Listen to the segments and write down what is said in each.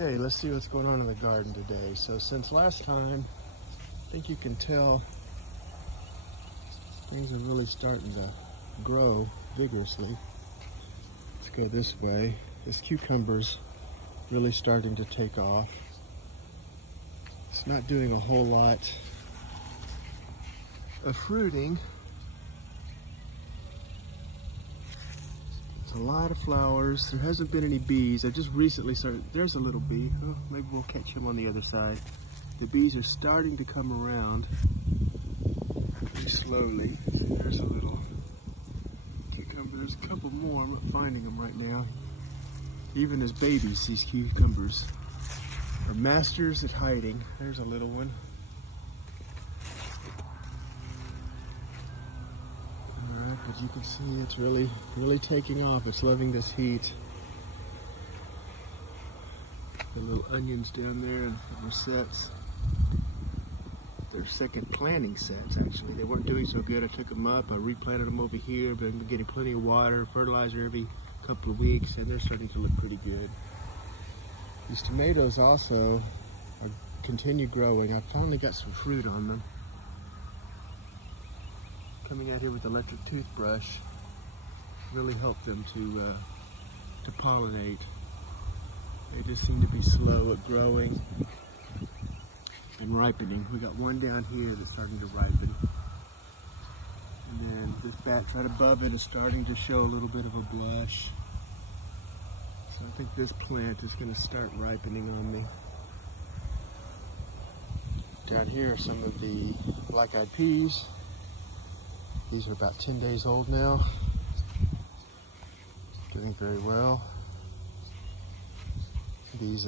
Okay, let's see what's going on in the garden today. So since last time, I think you can tell things are really starting to grow vigorously. Let's go this way. This cucumber's really starting to take off. It's not doing a whole lot of fruiting. There's a lot of flowers. There hasn't been any bees. I just recently started. There's a little bee. Oh, maybe we'll catch him on the other side. The bees are starting to come around pretty slowly. There's a little cucumber. There's a couple more. I'm not finding them right now. Even as babies, these cucumbers are masters at hiding. There's a little one. But you can see it's really taking off. It's loving this heat. The little onions down there and rosettes. They're second planting sets, actually. They weren't doing so good. I took them up. I replanted them over here. Been getting plenty of water, fertilizer every couple of weeks, and they're starting to look pretty good. These tomatoes also continue growing. I finally got some fruit on them. Coming out here with the electric toothbrush really helped them to pollinate. They just seem to be slow at growing and ripening. We got one down here that's starting to ripen. And then this batch right above it is starting to show a little bit of a blush. So I think this plant is going to start ripening on me. Down here are some of the black-eyed peas. These are about 10 days old now. Doing very well. These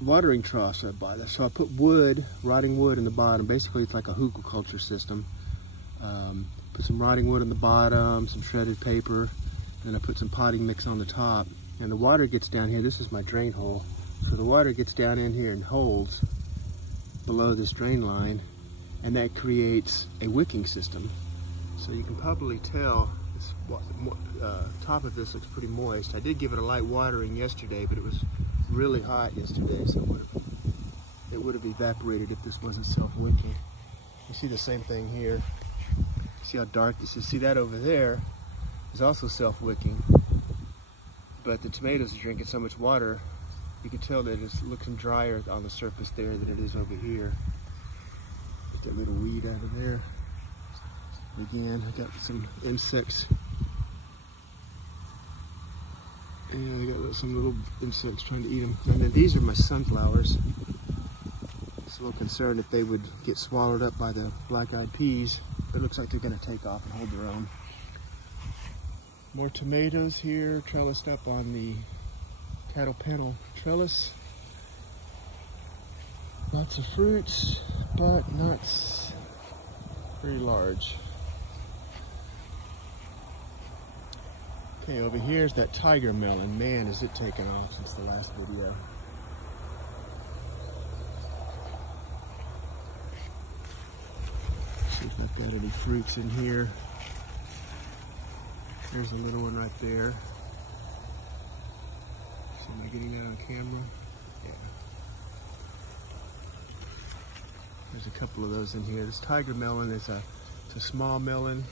watering troughs I bought. So I put wood, rotting wood in the bottom. Basically it's like a hugkekultur system. Put some rotting wood on the bottom, some shredded paper, and I put some potting mix on the top. And the water gets down here. This is my drain hole. So the water gets down in here and holds below this drain line. And that creates a wicking system. So you can probably tell this top of this looks pretty moist. I did give it a light watering yesterday, but it was really hot yesterday, so it would have evaporated if this wasn't self-wicking. You see the same thing here. See how dark this is? See that over there is also self-wicking, but the tomatoes are drinking so much water, you can tell that it's looking drier on the surface there than it is over here. That little weed out of there. Again, I got some insects. And I got some little insects trying to eat them. And then these are my sunflowers. I was a little concerned if they would get swallowed up by the black-eyed peas. It looks like they're going to take off and hold their own. More tomatoes here, trellised up on the cattle panel trellis. Lots of fruits, but not very large. Okay, over here is that tiger melon. Man, is it taken off since the last video. See if I've got any fruits in here. There's a little one right there. Am I getting that on camera? Yeah. There's a couple of those in here. This tiger melon is it's a small melon.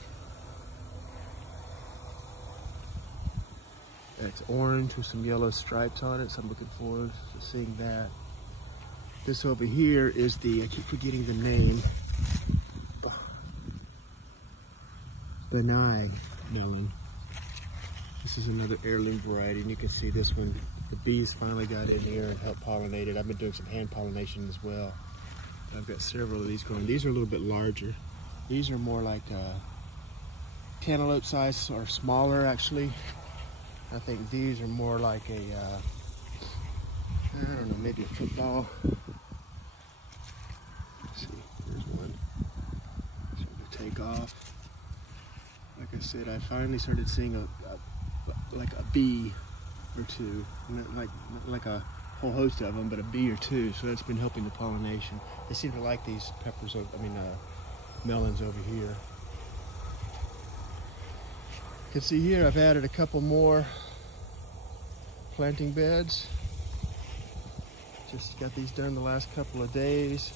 It's orange with some yellow stripes on it, so I'm looking forward to seeing that. This over here is I keep forgetting the name, Benai melon. This is another heirloom variety, and you can see this one, the bees finally got in here and helped pollinate it. I've been doing some hand pollination as well. I've got several of these growing. These are a little bit larger. These are more like cantaloupe size or smaller, actually. I think these are more like a, I don't know, maybe a football. Let's see, there's one. It's going to take off. Like I said, I finally started seeing like a bee or two. Not like a whole host of them, but a bee or two. So that's been helping the pollination. They seem to like these peppers, melons over here. You can see here I've added a couple more planting beds. Just got these done the last couple of days.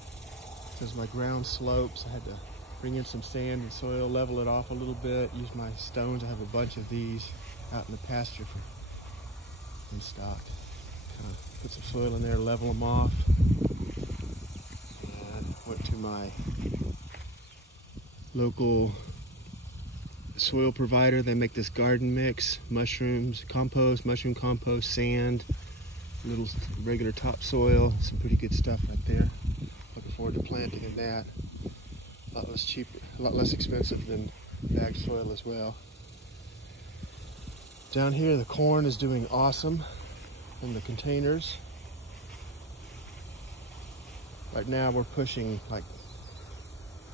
Because my ground slopes, I had to bring in some sand and soil, level it off a little bit, use my stones. I have a bunch of these out in the pasture in stock. Kind of put some soil in there, level them off. And went to my local soil provider. They make this garden mix, mushrooms, compost, mushroom compost, sand, a little regular topsoil, some pretty good stuff right there. Looking forward to planting in that. A lot less cheaper, a lot less expensive than bagged soil as well. Down here the corn is doing awesome in the containers. Right now we're pushing like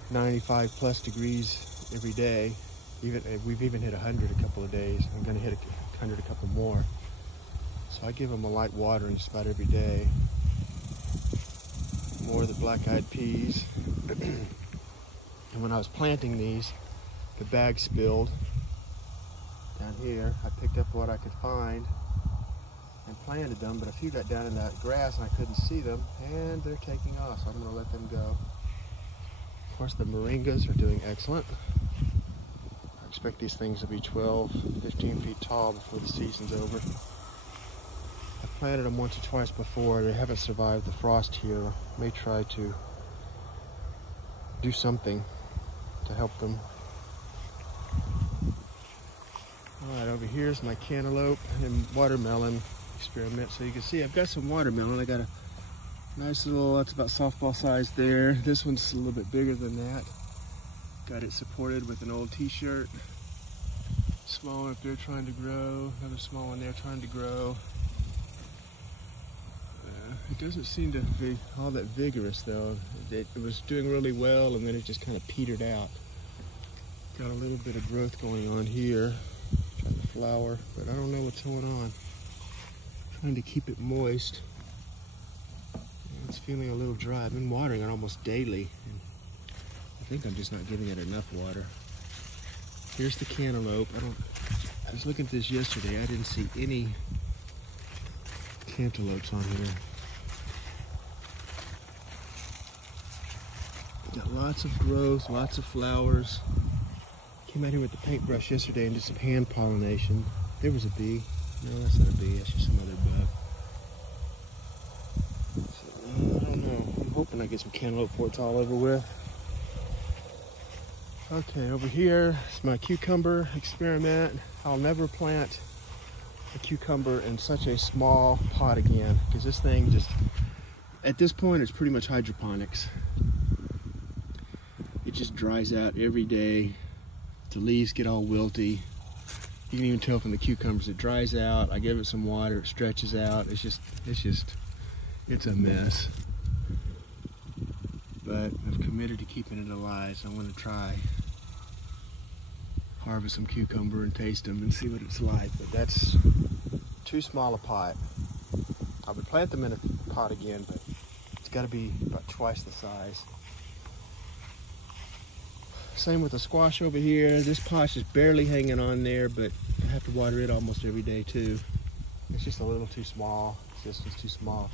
95 plus degrees every day. We've even hit 100 a couple of days. I'm gonna hit 100 a couple more. So I give them a light watering just about every day. More of the black-eyed peas. And when I was planting these, the bag spilled down here. I picked up what I could find and planted them, but a few got down in that grass and I couldn't see them, and they're taking off, so I'm gonna let them go. Of course, the moringas are doing excellent. I expect these things to be 12, 15 feet tall before the season's over. I've planted them once or twice before. They haven't survived the frost here. I may try to do something to help them. All right, over here is my cantaloupe and watermelon experiment. So you can see I've got some watermelon. I got a nice little, that's about softball size there. This one's a little bit bigger than that. Got it supported with an old t-shirt. Small one up there trying to grow. Another small one there trying to grow. It doesn't seem to be all that vigorous though. It was doing really well and then it just kind of petered out. Got a little bit of growth going on here. Trying to flower, but I don't know what's going on. Trying to keep it moist. It's feeling a little dry. I've been watering it almost daily. I think I'm just not giving it enough water. Here's the cantaloupe. I was looking at this yesterday. I didn't see any cantaloupes on here. Got lots of growth, lots of flowers. Came out here with the paintbrush yesterday and did some hand pollination. There was a bee. No, that's not a bee, that's just some other bug. So, I don't know. I'm hoping I get some cantaloupe before it's all over with. Okay, over here is my cucumber experiment. I'll never plant a cucumber in such a small pot again, because this thing just, at this point, it's pretty much hydroponics. It just dries out every day. The leaves get all wilty. You can even tell from the cucumbers it dries out. I give it some water, it stretches out. It's a mess. But I've committed to keeping it alive, so I'm gonna try harvest some cucumber and taste them and see what it's like. But that's too small a pot. I would plant them in a pot again, but it's gotta be about twice the size. Same with the squash over here. This pot's just barely hanging on there, but I have to water it almost every day too. It's just a little too small. It's just too small.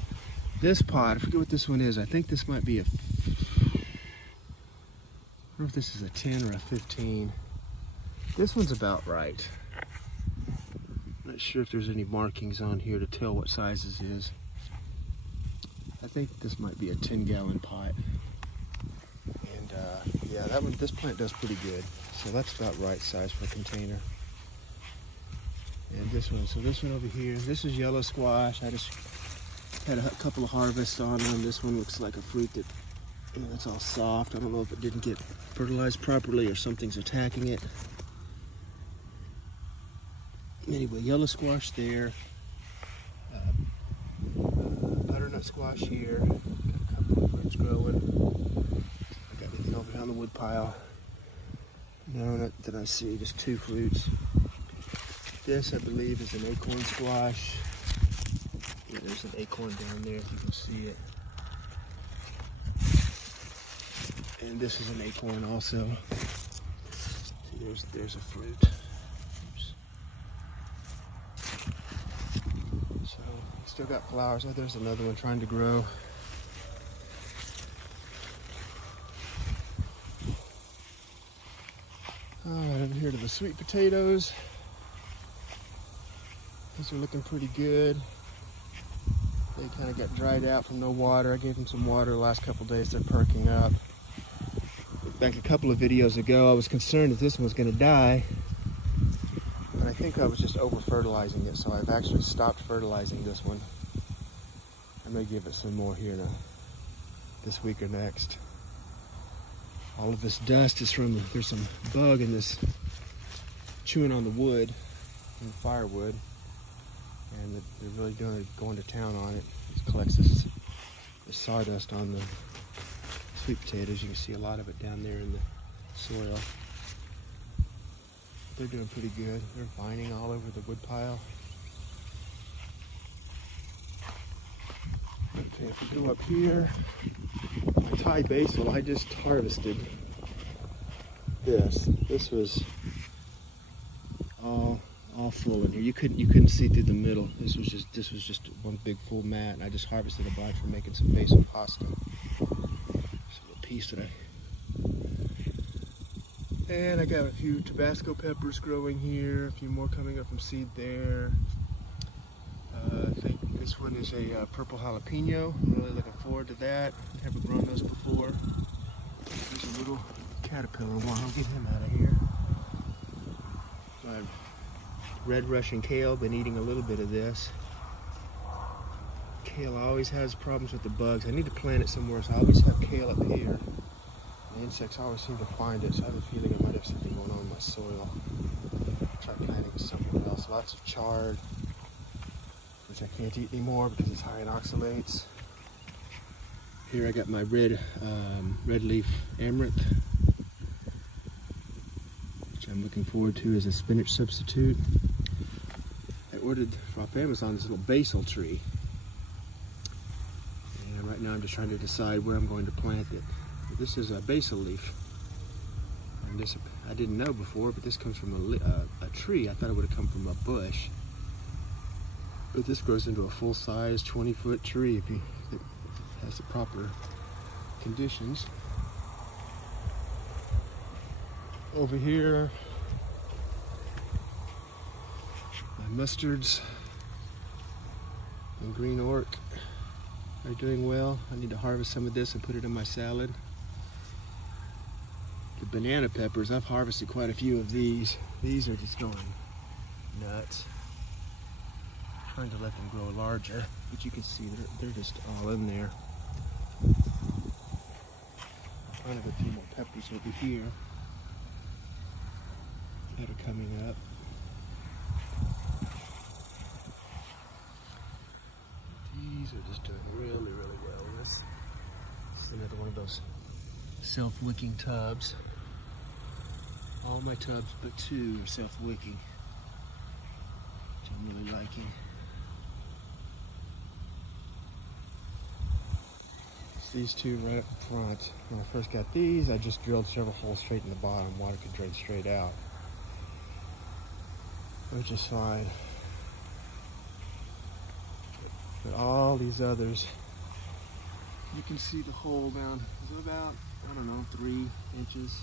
This pot, I forget what this one is. I think this might be I don't know if this is a 10 or a 15. This one's about right. Not sure if there's any markings on here to tell what size this is. I think this might be a 10-gallon pot. Yeah, this plant does pretty good. So that's about right size for a container. And this one, so this one over here, this is yellow squash. I just had a couple of harvests on them. This one looks like a fruit that, it's all soft. I don't know if it didn't get fertilized properly or something's attacking it. Anyway, yellow squash there. Butternut squash here. Got a couple of fruits growing. Over here on the wood pile. No, did I see just 2 fruits. This, I believe, is an acorn squash. Yeah, there's an acorn down there if you can see it. And this is an acorn also. See, there's a fruit. Oops. still got flowers. Oh, there's another one trying to grow. All right, over here to the sweet potatoes. These are looking pretty good. They kind of got dried out from no water. I gave them some water the last couple days. They're perking up. Back a couple of videos ago, I was concerned that this one was going to die. And I think I was just over fertilizing it, so I've actually stopped fertilizing this one. I may give it some more here this week or next. All of this dust is from, there's some bug in this, chewing on the wood, and firewood. And they're really going to town on it. It collects this sawdust on the sweet potatoes. You can see a lot of it down there in the soil. They're doing pretty good. They're vining all over the wood pile. Okay, if we go up here, my Thai basil, I just harvested this. This was all full in here. You couldn't see through the middle. This was just one big full mat, and I just harvested a bunch for making some basil pasta. Just a little piece that and I got a few Tabasco peppers growing here, a few more coming up from seed there. I think this one is a purple jalapeno. I'm really looking forward to that. Haven't grown those before. There's a little caterpillar one. I'll get him out of here. Red Russian kale, been eating a little bit of this. Kale always has problems with the bugs. I need to plant it somewhere, so I always have kale up here. The insects always seem to find it, so I have a feeling I might have something going on in my soil. Try planting it somewhere else. Lots of chard, which I can't eat anymore because it's high in oxalates. Here I got my red leaf amaranth, which I'm looking forward to as a spinach substitute. I ordered off Amazon this little basil tree. And right now I'm just trying to decide where I'm going to plant it. This is a basil leaf. And this, I didn't know before, but this comes from a tree. I thought it would have come from a bush. But this grows into a full-size 20-foot tree if it has the proper conditions. Over here, my mustards and green orc are doing well. I need to harvest some of this and put it in my salad. The banana peppers, I've harvested quite a few of these. These are just going nuts. I'm trying to let them grow larger, but you can see they're just all in there. Kind of a few more peppers over here that are coming up. These are just doing really, really well. This is another one of those self-wicking tubs. All my tubs but two are self-wicking, which I'm really liking. It's these two right up front. When I first got these, I just drilled several holes straight in the bottom. Water could drain straight out, which is fine. But all these others, you can see the hole down. Is it about, I don't know, 3 inches?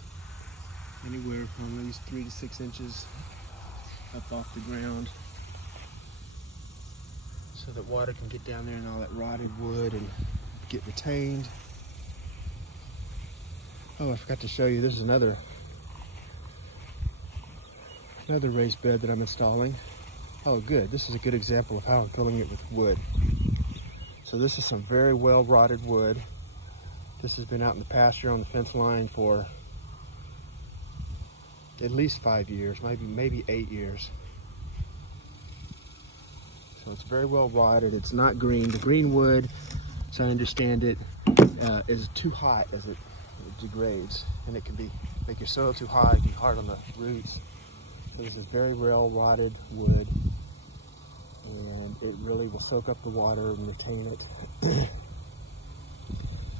Anywhere from at least 3 to 6 inches up off the ground, so that water can get down there and all that rotted wood and get retained. Oh, I forgot to show you, this is another raised bed that I'm installing. Oh good, this is a good example of how I'm filling it with wood. So this is some very well rotted wood. This has been out in the pasture on the fence line for at least 5 years, maybe 8 years. So it's very well rotted. It's not green. The green wood, as I understand it, is too hot as it degrades, and it can make your soil too hot, it can be hard on the roots. So this is very well rotted wood, and it really will soak up the water and retain it,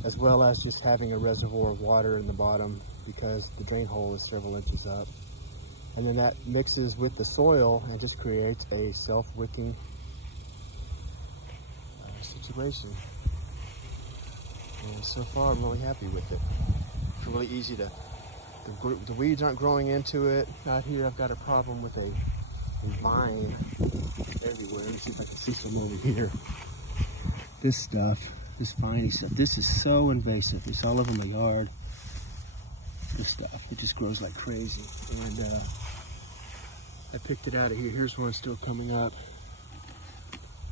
as well as just having a reservoir of water in the bottom, because the drain hole is several inches up. And then that mixes with the soil and just creates a self-wicking situation. And so far, I'm really happy with it. It's really easy to, the weeds aren't growing into it. Out here, I've got a problem with a vine everywhere. Let me see if I can see some over here. This stuff, this viney stuff, this is so invasive. It's all over my yard. This stuff, it just grows like crazy. And I picked it out of here. Here's one still coming up.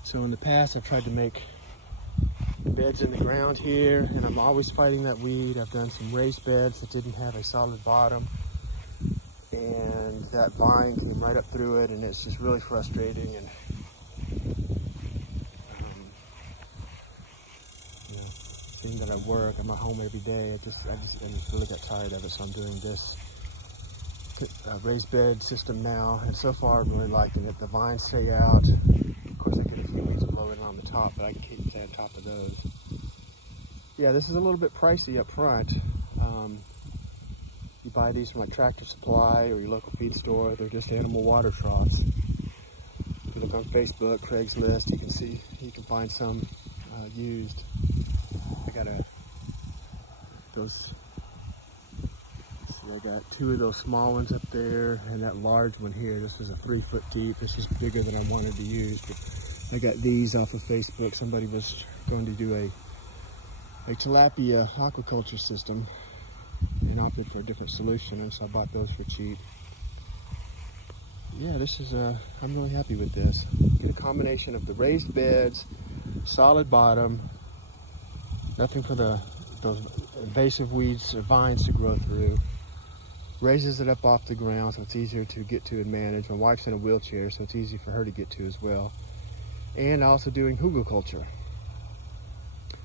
So in the past, I've tried to make beds in the ground here, and I'm always fighting that weed. I've done some raised beds that didn't have a solid bottom, and that vine came right up through it, and it's just really frustrating. And being that I work, I'm at home every day. I just really got tired of it, so I'm doing this raised bed system now, and so far I'm really liking it. The vines stay out. Of course, I get a few weeds blowing on the top, but I can keep on top of those. Yeah, this is a little bit pricey up front. You buy these from like Tractor Supply or your local feed store. They're just animal water troughs. If you look on Facebook, Craigslist, you can find some used. I got I got two of those small ones up there and that large one here. This was a 3 foot deep. This is bigger than I wanted to use, but I got these off of Facebook. Somebody was going to do a tilapia aquaculture system and opted for a different solution, and so I bought those for cheap. Yeah, this is I'm really happy with this. Get a combination of the raised beds, solid bottom, nothing for those invasive weeds or vines to grow through. Raises it up off the ground so it's easier to get to and manage. My wife's in a wheelchair, so it's easy for her to get to as well. And also doing hugkekultur.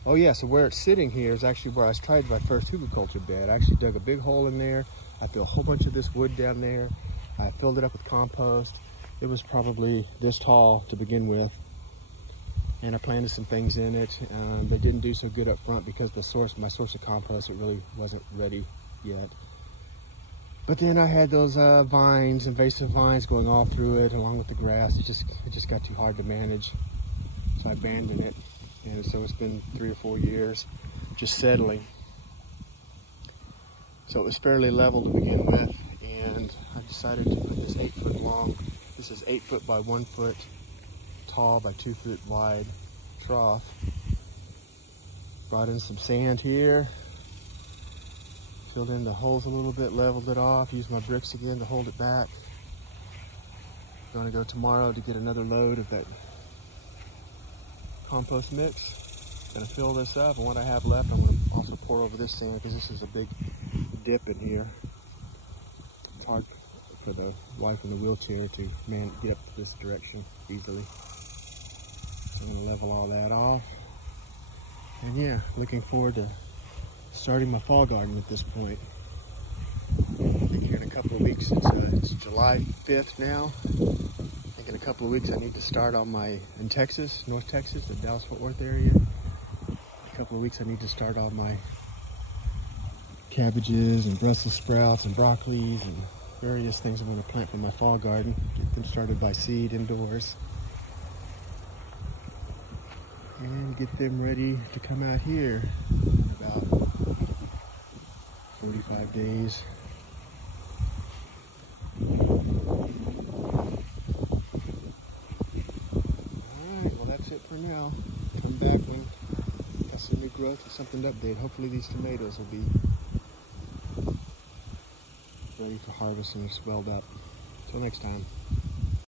Oh yeah, so where it's sitting here is actually where I tried my first hugkekultur bed. I actually dug a big hole in there. I threw a whole bunch of this wood down there. I filled it up with compost. It was probably this tall to begin with. And I planted some things in it. They didn't do so good up front because my source of compost, it really wasn't ready yet. But then I had those vines, invasive vines going all through it along with the grass. It just got too hard to manage. So I abandoned it. And so it's been 3 or 4 years just settling. So it was fairly level to begin with. And I decided to put this 8 foot long, this is 8 foot by 1 foot tall by 2 foot wide trough. Brought in some sand here. Filled in the holes a little bit, leveled it off, used my bricks again to hold it back. Gonna go tomorrow to get another load of that compost mix. Gonna fill this up, and what I have left, I'm gonna also pour over this sand because this is a big dip in here. It's hard for the wife in the wheelchair to get up this direction easily. I'm gonna level all that off. And yeah, looking forward to starting my fall garden at this point. I think here in a couple of weeks, it's July 5th now. I think in a couple of weeks I need to start on in Texas, North Texas, the Dallas-Fort Worth area. In a couple of weeks I need to start on my cabbages and Brussels sprouts and broccolis and various things I'm going to plant for my fall garden. Get them started by seed indoors. And get them ready to come out here in about 45 days. Alright, well that's it for now. Come back when got some new growth and something to update. Hopefully these tomatoes will be ready for harvest and swelled up. Until next time.